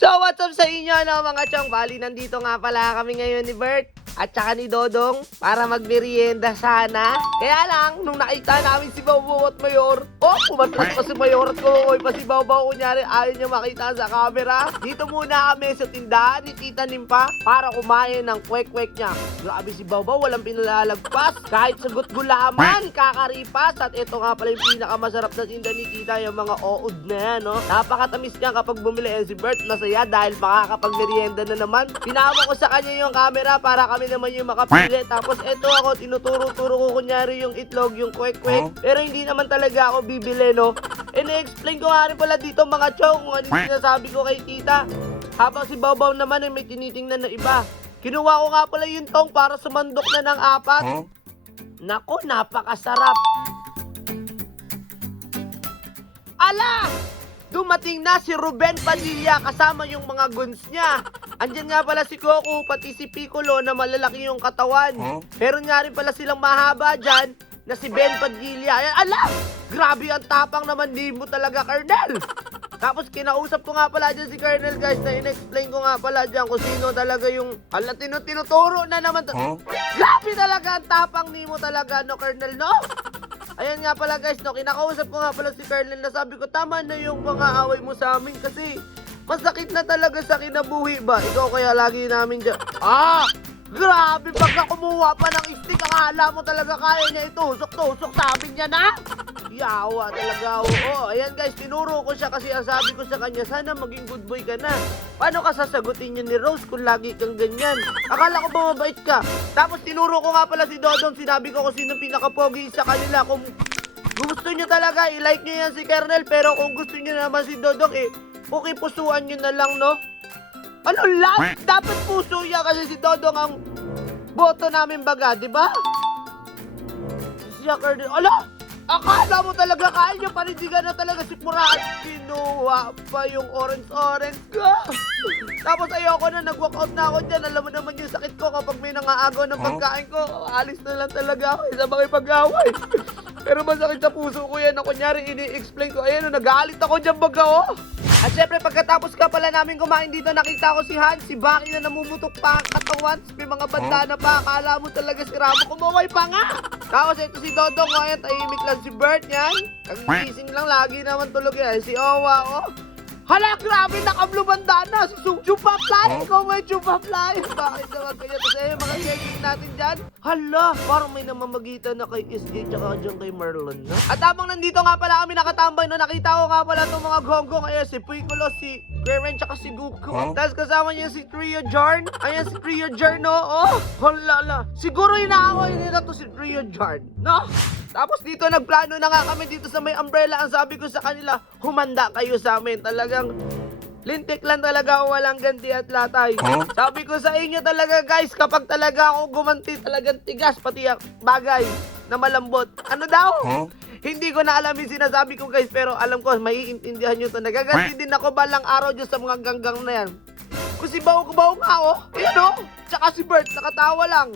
So what's up sa inyo no mga chong? Bali nandito nga pala kami ngayon ni Bert at saka ni Dodong para magmerienda sana. Kaya lang, nung nakita namin si Bawbaw at Mayor, oh, pumatras pa si Mayor at kumukoy pa si Bawbaw. Kunyari, ayaw niya makita sa camera. Dito muna kami sa tindahan ni Tita Nimpa para kumain ng kwek-kwek niya. Grabe si Bawbaw, walang pinalalagpas. Kahit sagot gulaman, kakaripas. At ito nga pala yung pinakamasarap na tinda ni Tita, yung mga ood na yan, no? Napakatamis niya kapag bumili yan si Bert. Masaya dahil makakapag-merienda na naman. Pinawa ko sa kanya yung camera para kami naman yung makapili. Tapos ito ako, tinuturo-turo ko kunyari yung itlog, yung kwek-kwek. Pero hindi naman talaga ako bibili, no? Ine-explain ko nga rin pala dito mga chong kung ano yung sinasabi ko kay tita. Habang si Bawbaw naman ay may tinitingnan na iba. Kinuha ko nga pala yung tong para sumandok na ng apat. Nako, napakasarap. Ala! Dumating na si Ruben Padilla kasama yung mga guns niya. Andyan nga pala si Coco, pati si Piccolo na malalaki yung katawan. Meron nga rin pala silang mahaba dyan na si Ben Padilla. Ayan, ala! Grabe ang tapang naman di mo talaga, Colonel! Tapos kinausap ko nga pala dyan si Colonel guys na in-explain ko nga pala dyan kung sino talaga yung ala tinu tinuturo na naman. ta- Grabe talaga ang tapang ni mo talaga no Colonel no? Ayan nga pala guys no, kinakausap ko nga pala si Colonel na sabi ko tama na yung mga away mo sa amin kasi masakit na talaga sa kinabuhi ba? Ikaw kaya lagi namin dyan. Ah! Grabe pagka kumuha pa ng stick, akala mo talaga kaya niya itusok-tusok sa amin niya na? Yawa talaga oo. Ayan guys, tinuro ko siya kasi ang sabi ko sa kanya, sana maging good boy ka na. Paano ka sasagutin niya ni Rose kung lagi kang ganyan? Akala ko ba mabait ka? Tapos tinuro ko nga pala si Dodong, sinabi ko kung sino pinaka-pogi sa kanila. Kung gusto niyo talaga, i-like niyo yan si Kernel. Pero kung gusto niyo naman si Dodong, eh, okay pusuan niyo na lang, no? Ano lang? Dapat puso yan kasi si Dodong ang boto namin baga, di ba? Siya Kernel, ala! Akala mo talaga kaya niya panindigan na talaga si Pura at kinuha pa yung orange-orange ko. Tapos ayoko na, nag-walkout na ako dyan. Alam mo naman yung sakit ko kapag may nangaagaw ng pagkain ko. Alis na lang talaga ako sa mga pag-away. Pero masakit sa puso ko yan na kunyari ini-explain ko. Ayan, nag-aalit ako dyan baga oh. At syempre pagkatapos ka pala namin kumain dito, nakita ko si Han, si Baki na namumutok pa ang katawan. May mga bandana pa. Akala mo talaga si Ramo kumaway pa nga. Tapos ito si Dodong, oh, ayan, tahimik lang si Bert yan. Kagising lang, lagi naman tulog yan. Si Owa, oh. Hala, grabe, naka-blue bandana. Chupa Fly. Ikaw nga Chupa Fly. Bakit naman kaya? Tapos ayun, mga checking natin dyan. Hala, parang may namamagitan na kay SJ tsaka dyan kay Marlon, no? At habang nandito nga pala kami nakatambay, no, nakita ko nga pala itong mga gonggong. Ayan, si Piccolo, si Garen, tsaka si Goku. Tapos kasama niya si Trio Jarn. Ayan, si Trio Jarn, no? Oh, hala, hala. Siguro inaaway nila to si Trio Jarn, no? Tapos dito nagplano na nga kami dito sa may umbrella. Ang sabi ko sa kanila, humanda kayo sa amin. Talagang lintik lang talaga ako walang ganti at latay. Sabi ko sa inyo talaga guys, kapag talaga ako gumanti talagang tigas pati ang bagay na malambot. Ano daw? Hindi ko na alam yung sinasabi ko guys pero alam ko maiintindihan nyo to. Nagaganti din ako balang araw dyan sa mga ganggang na yan. Kung si Bao Bao nga oh. Ayan oh. Tsaka si Bert nakatawa lang.